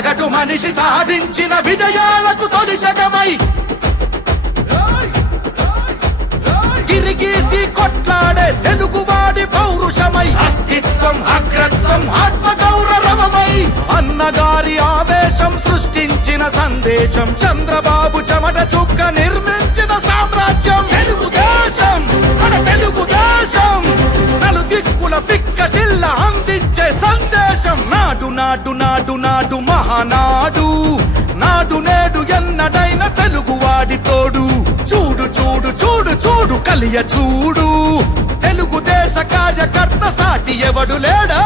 సగటు మనిషి సాధించిన విజయాలకు తొలి శకమై గిరిగీసి కొట్లాడే తెలుగువాడి పౌరుషమై అస్తిత్వం అగ్రత్వం ఆత్మగౌరవమై అన్నగారి ఆవేశం సృష్టించిన సందేశం చంద్రబాబు చెమట చుక్క నిర్మించిన సామ్రాజ్యం తెలుగుదేశం మన తెలుగుదేశం నలు దిక్కుల పిక్కటిల్ల అందించే సందేశం నాడు నాడు నాడు నాడు మహానాడు నాడు నేడు ఎన్నడైన తెలుగువాడి తోడు చూడు చూడు చూడు చూడు కలియ చూడు తెలుగుదేశ కార్యకర్త సాటి ఎవడు లేడా